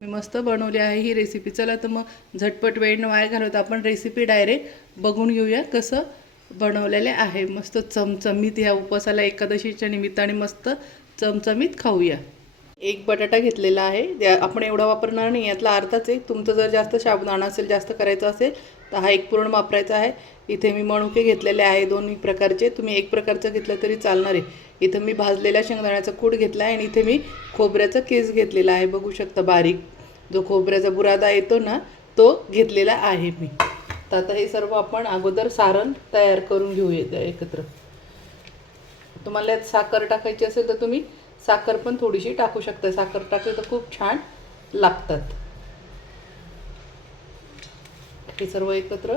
मी मस्त बनवली आहे ही रेसिपी. चला तर मग झटपट वेळ न वाया घालवता आपण रेसिपी डायरेक्ट बघून घेऊया कसं बनवलेले आहे. मस्त चमचमीत ह्या उपवासाला एकादशीच्या निमित्ताने मस्त चमचमीत खाऊया. एक बटाटा घेतलेला आहे. आपण एवढा वापरणार नाही, यातला अर्धाच आहे. तुमचं जर जास्त साबुदाणा असेल, जास्त करायचं असेल तर हा एक पूर्ण वापरायचा आहे. इथे मी मणुके घेतलेले आहे दोन्ही प्रकारचे. तुम्ही एक प्रकारचं घेतलं तरी चालणार आहे. इथं मी भाजलेल्या शेंगदाण्याचा कूट घेतला आहे आणि इथे मी खोबऱ्याचा केस घेतलेला आहे. बघू शकता बारीक जो खोबऱ्याचा बुरादा येतो ना तो घेतलेला आहे मी. तर आता हे सर्व आपण अगोदर सारण तयार करून घेऊया एकत्र. तुम्हाला यात साखर टाकायची असेल तर तुम्ही साखर पण थोडीशी टाकू शकता. साखर टाकली तर खूप छान लागतात. हे सर्व एकत्र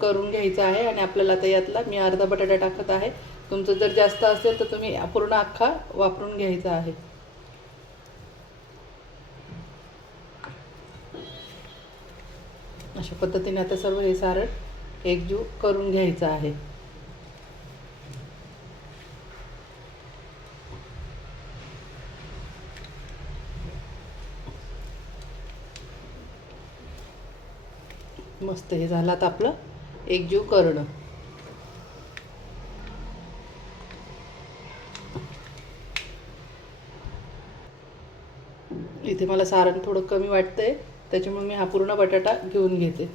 करून घ्यायचं आहे आणि आपल्याला आता यातला मी अर्धा बटाटा टाकत आहे. तुमचं जर जास्त असेल तर तुम्ही पूर्ण अख्खा वापरून घ्यायचा आहे. अशा पद्धतीने आता सर्व हे सारण एकजीव करून घ्यायचं आहे. मस्त हे झालं आता आपलं एकजीव करणं. इथे मला सारण थोडं कमी वाटतंय त्याच्यामुळे मी हा पूर्ण बटाटा घेऊन घेते.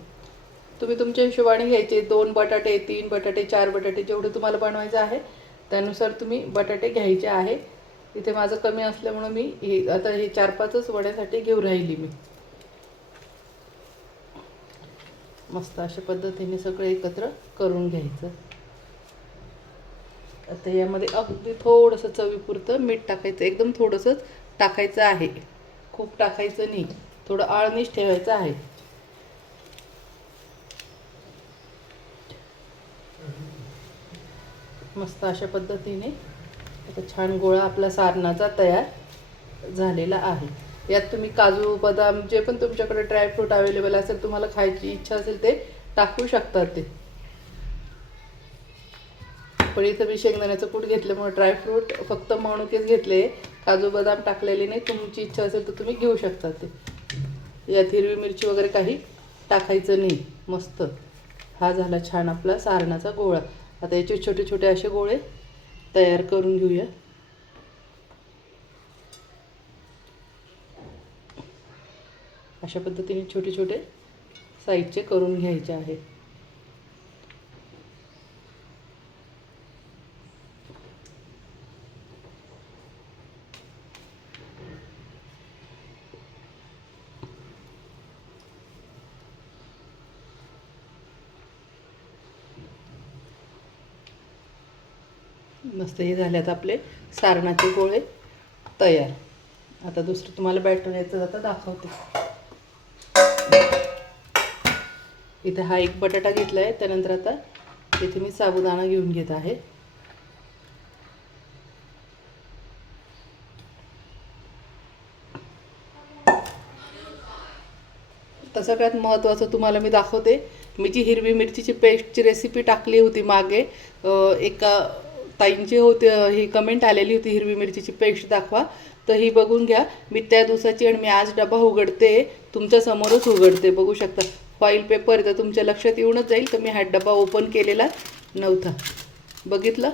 तुम्ही तुमच्या हिशोबाने घ्यायचे. 2 बटाटे, 3 बटाटे, 4 बटाटे जेवढे तुम्हाला बनवायचं आहे त्यानुसार तुम्ही बटाटे घ्यायचे आहे. इथे माझं कमी असल्यामुळे मी हे आता हे 4-5च वड्यासाठी घेऊन राहिली मी. मस्त अशा पद्धतीने सगळं एकत्र करून घ्यायचं. आता यामध्ये अगदी थोडंसं चवीपुरतं मीठ टाकायचं. एकदम थोडंसंच टाकायचं आहे, खूप टाकायचं नाही. थोडं आळणीच ठेवायचं आहे. मस्त अशा पद्धतीने आता छान गोळा आपला सारणाचा तयार झालेला आहे. यात तुम्ही काजू बदाम जे पण तुमच्याकडे ड्रायफ्रूट अवेलेबल असेल, तुम्हाला खायची इच्छा असेल ते टाकू शकता ते. पण इथं मी शेंगदाण्याचं कूट घेतल्यामुळे ड्रायफ्रूट फक्त मणुकेच घेतले, काजू बदाम टाकलेले नाही. तुमची इच्छा असेल तर तुम्ही घेऊ शकता ते. यात हिरवी मिरची वगैरे काही टाकायचं नाही. मस्त हा झाला छान आपला सारणाचा गोळा. आता याचे छोटे छोटे असे गोळे तयार करून घेऊया. अशा पद्धतीने छोटे छोटे साईजचे करून घ्यायचे आहे. मस्त हे झाल्यात आपले सारणाचे गोळे तयार. आता दुसरं तुम्हाला बॅटर याचं आता दाखवते. इथे हा एक बटाटा घेतला आहे. त्यानंतर आता इथे मी साबुदाणा घेऊन घेत आहे. तर सगळ्यात महत्त्वाचं तुम्हाला मी दाखवते. मी जी हिरवी मिरचीची पेस्टची रेसिपी टाकली होती मागे, एका ताईंची होती ही कमेंट आलेली होती, हिरवी मिरचीची पेस्ट दाखवा. तर ही बघून घ्या. मी त्या दिवसाची आणि मी आज डबा उघडते, तुमच्यासमोरच उघडते. बघू शकता फॉईल पेपर. तर तुमच्या लक्षात येऊनच जाईल तर मी हा डबा ओपन केलेला नव्हता. बघितलं,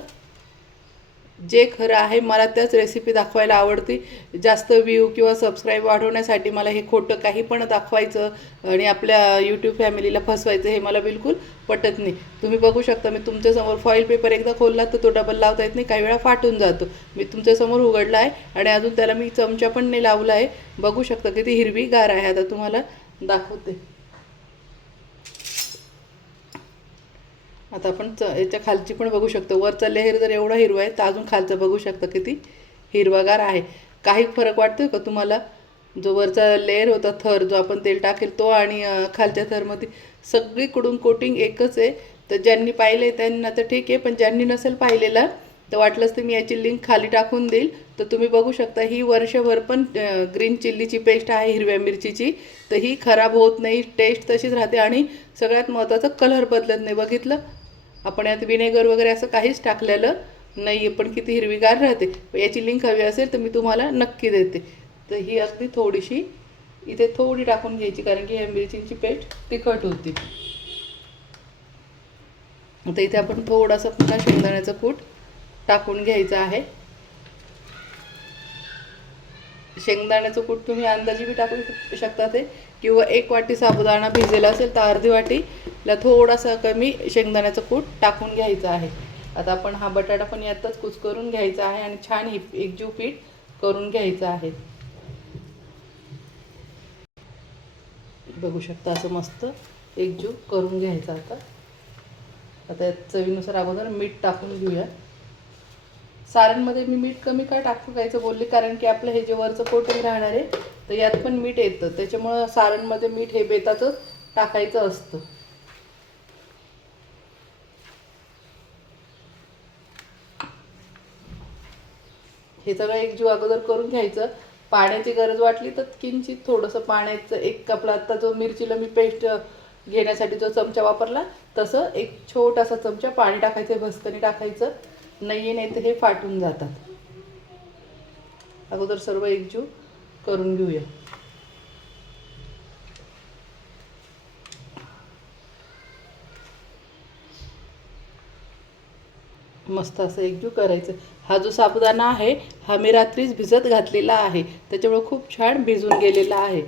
जे खरं आहे मला त्याच रेसिपी दाखवायला आवडते. जास्त व्ह्यू किंवा सबस्क्राईब वाढवण्यासाठी मला हे खोटं काही पण दाखवायचं आणि आपल्या यूट्यूब फॅमिलीला फसवायचं हे मला बिलकुल पटत नाही. तुम्ही बघू शकता मी तुमच्यासमोर फॉईल पेपर एकदा खोलला तर तो डबल लावता येत नाही, काही वेळा फाटून जातो. मी तुमच्यासमोर उघडला आहे आणि अजून त्याला मी चमचा पण नाही लावला आहे. बघू शकता किती हिरवीगार आहे. आता तुम्हाला दाखवते. आता आपण याच्या खालची पण बघू शकतो. वरचा लेअर जर एवढा हिरवा आहे तर अजून खालचं बघू शकता किती हिरवागार आहे. काही फरक वाटतोय का तुम्हाला? जो वरचा लेअर होता, थर जो आपण तेल टाकेल तो आणि खालच्या थरमध्ये सगळीकडून कोटिंग एकच आहे. तर ज्यांनी पाहिले त्यांना तर ठीक आहे, पण ज्यांनी नसेल पाहिलेला तर वाटलंच तर मी याची लिंक खाली टाकून देईल. तर तुम्ही बघू शकता ही वर्षभर पण ग्रीन चिल्लीची पेस्ट आहे हिरव्या मिरचीची. तर ही खराब होत नाही, टेस्ट तशीच राहते आणि सगळ्यात महत्त्वाचं कलर बदलत नाही. बघितलं, आपण यात विनेगर वगैरे असं काहीच टाकलेलं नाही आहे, पण किती हिरवीगार राहते. याची लिंक हवी असेल तर मी तुम्हाला नक्की देते. तर ही अगदी थोडीशी इथे थोडी टाकून घ्यायची, कारण की ह्या मिरचींची पेस्ट तिखट होती. आता इथे आपण थोडासा पुन्हा शेंगदाण्याचं कूट टाकून घ्यायचं आहे. शेंगदाण्याचं कूट तुम्ही अंदाजे बी टाकू शकता ते, किंवा 1 वाटी साबुदाणा भिजलेला असेल तर अर्धी वाटीला थोडासा कमी शेंगदाण्याचं कूट टाकून घ्यायचं आहे. आता आपण हा बटाटा पण यातच कुस्करून घ्यायचा आहे आणि छान एकजीव पीठ करून घ्यायचं आहे. बघू शकता असं मस्त एकजीव करून घ्यायचं. आता चवीनुसार अगोदर मीठ टाकून घेऊया. सारणमध्ये मी मीठ कमी का टाकायचं बोलले, कारण की आपलं हे जे वरचं कोटिंग राहणार आहे तर यात पण मीठ येतं, त्याच्यामुळं सारणमध्ये मीठ हे बेताचं टाकायचं असतं. हे सगळं एकजीव अगोदर करून घ्यायचं. पाण्याची गरज वाटली तर किंचित थोडंसं पाण्याचं, एक कपला आत्ता जो मिरचीला मी पेस्ट घेण्यासाठी जो चमचा वापरला तसं एक छोटासा चमचा पाणी टाकायचं, भस्कनी टाकायचं नाही तर हे फाटून जातात. अगोदर सर्व एकजीव करून घेऊया. मस्त असं एकजीव करायचं. हा जो साबुदाणा आहे हा मी रात्रीच भिजत घातलेला आहे, त्याच्यामुळे खूप छान भिजून गेलेला आहे.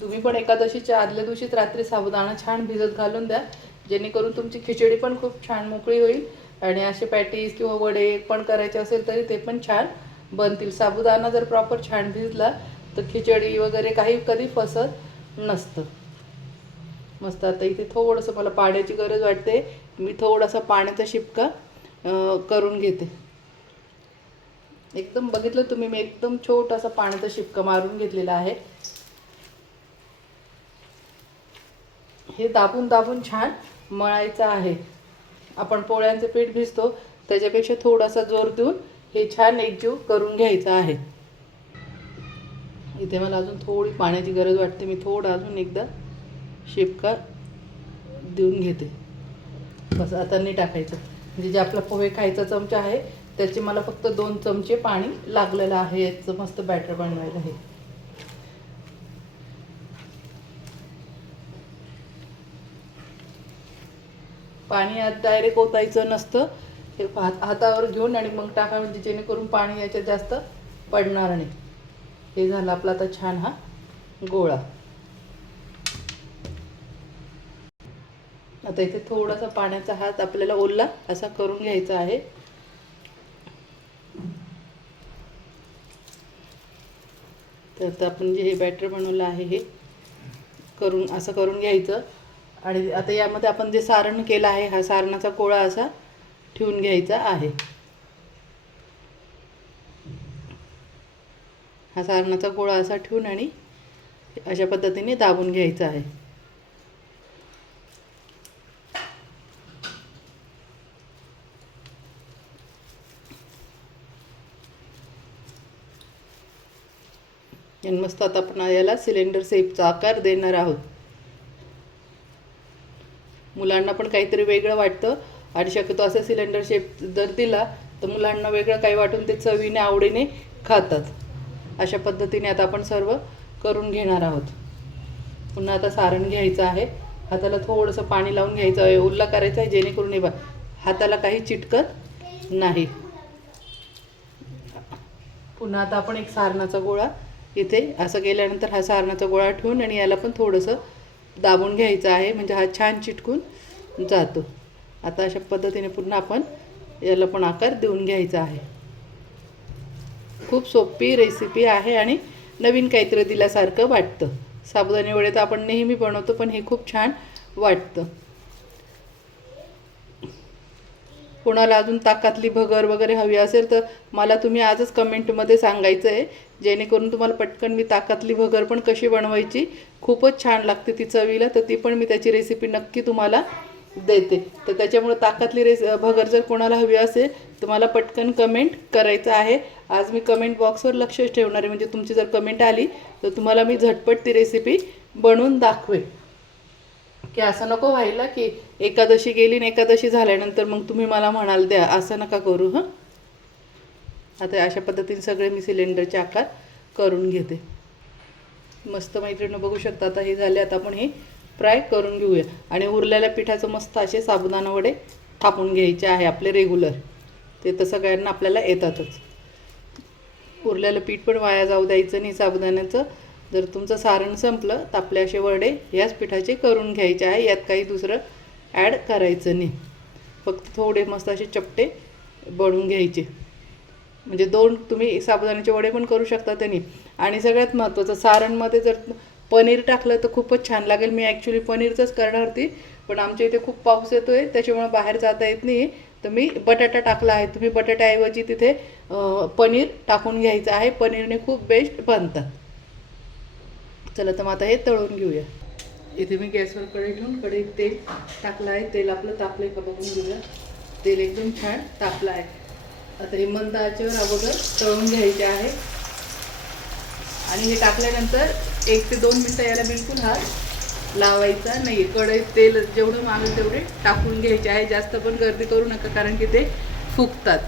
तुम्ही पण एकादशीच्या आदल्या दिवशीच रात्री साबुदाणा छान भिजत घालून द्या, जेणेकरून तुमची खिचडी पण खूप छान मोकळी होईल आणि असे पॅटीस किंवा वडे पण करायचे असेल तरी ते पण छान बनतील. साबुदाणा जर प्रॉपर छान भिजला तर खिचडी वगैरे काही कधी फसत नसतं. मस्त. आता इथे थोडंसं मला पाण्याची गरज वाटते, मी थोडासा पाण्याचा शिपका करून घेते. एकदम बघितलं तुम्ही, मी एकदम छोटासा पाण्याचा शिपका मारून घेतलेला आहे. हे दाबून दाबून छान मळायचं आहे. आपण पोळ्यांचे पीठ भिजतो त्याच्यापेक्षा थोडासा जोर देऊन हे छान एकजीव करून घ्यायचं आहे. इथे मला अजून थोडी पाण्याची गरज वाटते, मी थोडं अजून एकदा शिपका देऊन घेते. बस. आता नाही टाकायचं, म्हणजे जे आपला पोहे खायचा चमचा आहे त्याचे मला फक्त 2 चमचे पाणी लागलेलं आहे याचं मस्त बॅटर बनवायला. हे पाणी आत डायरेक्ट ओतायचं नसतं, हे हातावर घेऊन आणि मग टाका, म्हणजे जेणेकरून पाणी याच्यात जास्त पडणार नाही. हे झालं आपला आता छान हा गोळा. आता इथे थोडासा पाण्याचा हात आपल्याला ओला असा करून घ्यायचा आहे. तर आता आपण जे हे बॅटर बनवलं आहे हे असं करून घ्यायचं. आणि आता यामध्ये आपण जे सारण केलं आहे हा सारणाचा गोळा असा ठेवून घ्यायचा आहे. हा सारणाचा गोळा असा ठेवून आणि अशा पद्धतीने दाबून घ्यायचा आहे. आणि मस्त आता आपण याला सिलेंडर शेपचा आकार देणार आहोत. मुलांना पण काहीतरी वेगळं वाटतं आणि शक्यतो असं सिलेंडर शेप जर दिला तर मुलांना वेगळं काही वाटून ते चवीने आवडीने खातात. अशा पद्धतीने आता आपण सर्व करून घेणार आहोत. पुन्हा आता सारण घ्यायचं आहे. हाताला थोडंसं पाणी लावून घ्यायचं आहे, ओला करायचा आहे, जेणेकरून हे हाताला काही चिटकत नाही. पुन्हा आता आपण एक सारणाचा गोळा इथे असं केल्यानंतर हा सारणाचा गोळा ठेवून आणि याला पण थोडंसं दाबून घ्यायचं आहे, म्हणजे हा छान चिटकून जातो. आता अशा पद्धतीने पुन्हा आपण याला पण आकार देऊन घ्यायचा आहे. खूप सोपी रेसिपी आहे आणि नवीन काहीतरी दिल्यासारखं वाटतं. साबुदाणे वडे तर आपण नेहमी बनवतो, पण हे खूप छान वाटतं. कोणाला अजून ताकातली भगर वगैरे हवी असेल तर मला तुम्ही आजच कमेंटमध्ये सांगायचं आहे, जेणेकरून तुम्हाला पटकन मी ताकातली भगर पण कशी बनवायची, खूपच छान लागते ती चवीला, तर ती पण मी त्याची रेसिपी नक्की तुम्हाला देते. तर त्याच्यामुळे ताकातली भगर जर कोणाला हवी असेल तर मला पटकन कमेंट करायचं आहे. आज मी कमेंट बॉक्सवर लक्ष ठेवणार आहे, म्हणजे तुमची जर कमेंट आली तर तुम्हाला मी झटपट ती रेसिपी बनवून दाखवेन. की असं नको व्हायला की एकादशी गेली आणि एकादशी झाल्यानंतर मग तुम्ही मला म्हणाल द्या, असं नका करू. हां, आता अशा पद्धतीने सगळे मी सिलेंडरचे आकार करून घेते. मस्त मैत्रिणी बघू शकता. आता हे झाले. आता आपण हे फ्राय करून घेऊया आणि उरलेल्या पिठाचं मस्त असे साबुदाणा वडे थापून घ्यायचे आहे आपले रेग्युलर. ते तर सगळ्यांना आपल्याला येतातच. उरलेलं पीठ पण वाया जाऊ द्यायचं नाही साबुदाण्याचं. जर तुमचं सारण संपलं तर आपले असे वडे याच पिठाचे करून घ्यायचे आहे. यात काही दुसरं ॲड करायचं नाही. फक्त थोडे मस्त असे चपटे बनवून घ्यायचे. म्हणजे 2 तुम्ही साबुदाण्याचे वडे पण करू शकता त्यांनी. आणि सगळ्यात महत्त्वाचं, सारणमध्ये जर पनीर टाकलं तर खूपच छान लागेल. मी ॲक्च्युली पनीरचंच करणार होती, पण आमच्या इथे खूप पाऊस येतो आहे त्याच्यामुळे बाहेर जाता येत नाही. तर मी बटाटा टाकला आहे. तुम्ही बटाट्याऐवजी तिथे पनीर टाकून घ्यायचं आहे. पनीरने खूप बेस्ट बनतात. चला तर मग आता हे तळून घेऊया. इथे मी गॅसवर कढई ठेवून कढईत तेल टाकलं आहे. तेल आपलं तापलं आहे का बघून घेऊया. तेल एकदम छान तापलं आहे. आता हे मंद आचेवर अगोदर तळून घ्यायचे आहे. आणि हे टाकल्यानंतर 1 ते 2 मिनटं याला बिलकुल हात लावायचा नाही. कढईत तेल जेवढं मागेल तेवढे टाकून घ्यायचे आहे. जास्त पण गर्दी करू नका, कारण की ते फुगतात.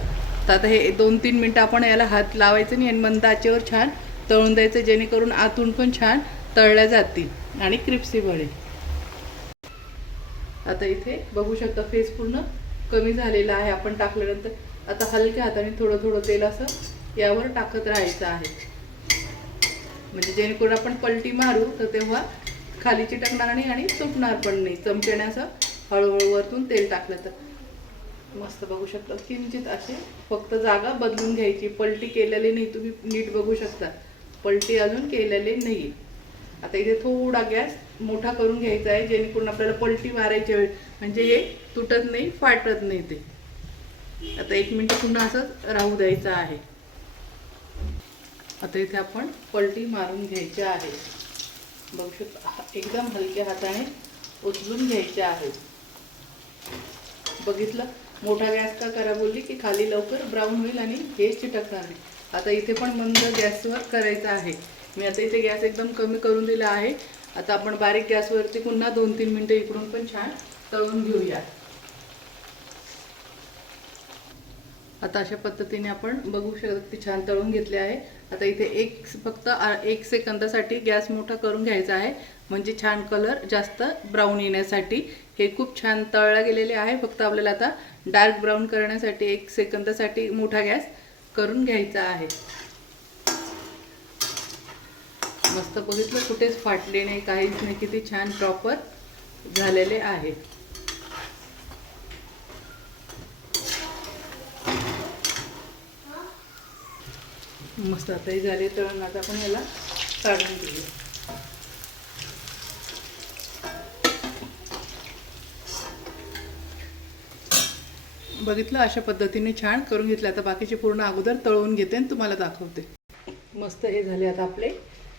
तर आता हे 2-3 मिनटं आपण याला हात लावायचं नाही आणि मंद आचेवर छान तळून द्यायचं, जेणेकरून आतून पण छान तळल्या जातील आणि क्रिस्पी बनेल. आता इथे बघू शकता फेस पूर्ण कमी झालेला आहे आपण टाकल्यानंतर. आता हलक्या हाताने थोडं थोडं तेल असं यावर टाकत राहायचं आहे, म्हणजे जेणेकरून आपण पलटी मारू तर तेव्हा खाली चिटकणार नाही आणि सुटणार पण नाही. चमच्याने असं हळूहळू वरतून तेल टाकलं तर मस्त. बघू शकता किंचित असे फक्त जागा बदलून घ्यायची. पलटी केलेली नाही, तुम्ही नीट बघू शकता पलटी अजून केलेली नाही. आता इथे थोडा गॅस मोठा करून घ्यायचा आहे, जेणेकरून आपल्याला पलटी मारायच्या वेळ म्हणजे हे तुटत नाही, फाटत नाही ते. आता 1 मिनिट पुन्हा असंच राहू द्यायचं आहे. आता इथे आपण पलटी मारून घ्यायची आहे. बघू शकता एकदम हलक्या हाताने उचलून घ्यायचे आहे. बघितलं, मोठा गॅस का करा बोलली की खाली लवकर ब्राऊन होईल आणि हे चिटकणार नाही. आता इथे पण मंद गॅसवर करायचं आहे. मी आता इथे गॅस एकदम कमी करून दिला आहे. आता आपण बारीक गॅसवरती पुन्हा 2-3 मिनटं इकडून पण छान तळून घेऊया. आता अशा पद्धतीने आपण बघू शकता की छान तळून घेतले आहे. आता इथे फक्त 1 सेकंदासाठी गॅस मोठा करून घ्यायचा आहे, म्हणजे छान कलर जास्त ब्राऊन येण्यासाठी. हे खूप छान तळला गेलेले आहे. फक्त आपल्याला आता डार्क ब्राऊन करण्यासाठी 1 सेकंदासाठी मोठा गॅस करून घ्यायचा आहे. मस्त बघितलं, कुठेच फाटले नाही, काहीच नाही. किती छान प्रॉपर झालेले आहे. मस्त आता हे झाले तळून. आता आपण याला काढून घेऊया. बघितलं, अशा पद्धतीने छान करून घेतलं. आता बाकीचे पूर्ण अगोदर तळून घेते आणि तुम्हाला दाखवते. मस्त हे झाले आता आपले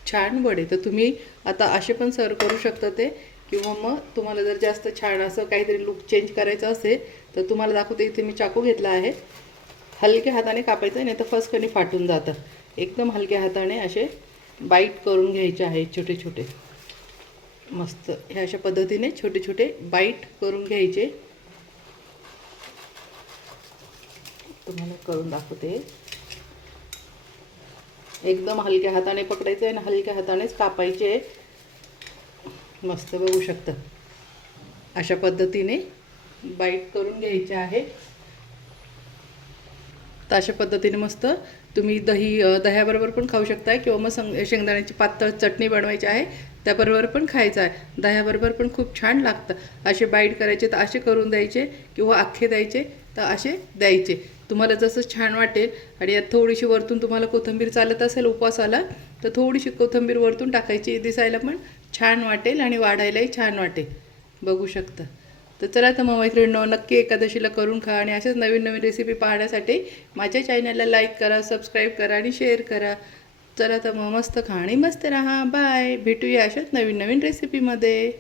छान वडे. तर तुम्ही आता असे पण सर्व करू शकता ते, किंवा मग तुम्हाला जर जास्त छान असं काहीतरी लुक चेंज करायचं असेल तर तुम्हाला दाखवते. इथे मी चाकू घेतला आहे. हलक्या हाताने कापायचं, नाही तर फसकणी फाटून जातं. एकदम हलक्या हाताने असे बाईट करून घ्यायचे आहे छोटे छोटे. मस्त हे अशा पद्धतीने छोटे छोटे बाईट करून घ्यायचे. तुम्हाला करून दाखवते. एकदम हलक्या हाताने पकडायचं आहे आणि हलक्या हातानेच कापायचे. मस्त बघू शकता अशा पद्धतीने बाईट करून घ्यायचे आहे. तर अशा पद्धतीने मस्त तुम्ही दह्याबरोबर पण खाऊ शकता, किंवा मग शेंगदाण्याची पातळ चटणी बनवायची आहे त्याबरोबर पण खायचं आहे. दह्याबरोबर पण खूप छान लागतं. असे बाईट करायचे तर असे करून द्यायचे, किंवा अख्खे द्यायचे तर असे द्यायचे, तुम्हाला जसं छान वाटेल. आणि यात थोडीशी वरतून तुम्हाला कोथिंबीर चालत असेल उपवासाला तर थोडीशी कोथिंबीर वरतून टाकायची, दिसायला पण छान वाटेल आणि वाढायलाही छान वाटेल. बघू शकता. तर चला तर मग मैत्रिणींनो, नक्की एकादशीला करून खा. आणि अशाच नवीन नवीन रेसिपी पाहण्यासाठी माझ्या चॅनलला लाईक करा, सबस्क्राईब करा आणि शेअर करा. चला तर मग मस्त खा आणि मस्त राहा. बाय. भेटूया अशाच नवीन नवीन रेसिपीमध्ये.